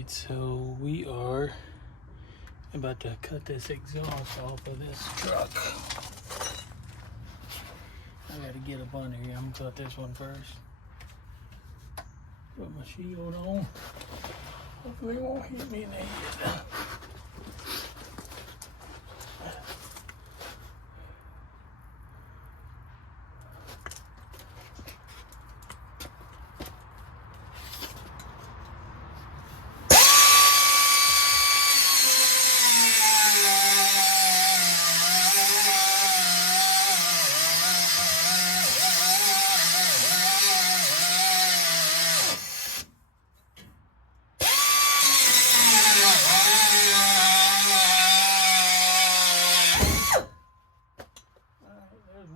Alright, so we are about to cut this exhaust off of this truck. I gotta get up under here. I'm gonna cut this one first. Put my shield on. Hopefully it won't hit me in the head.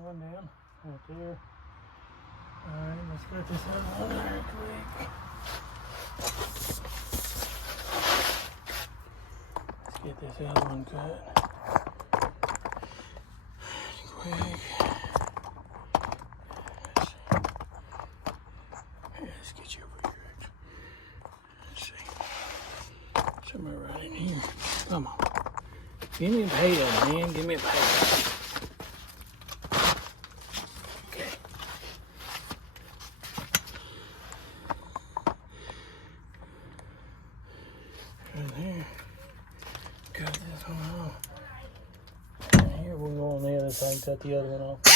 One down right there. Alright, let's get this other one real quick. Let's get this other one cut. Quick. Let's get you over here. Let's see. Somewhere right in here. Come on. Give me a potato, man. Give me a potato. Right there. Cut this one off. Here we'll go on the other side and cut the other one off.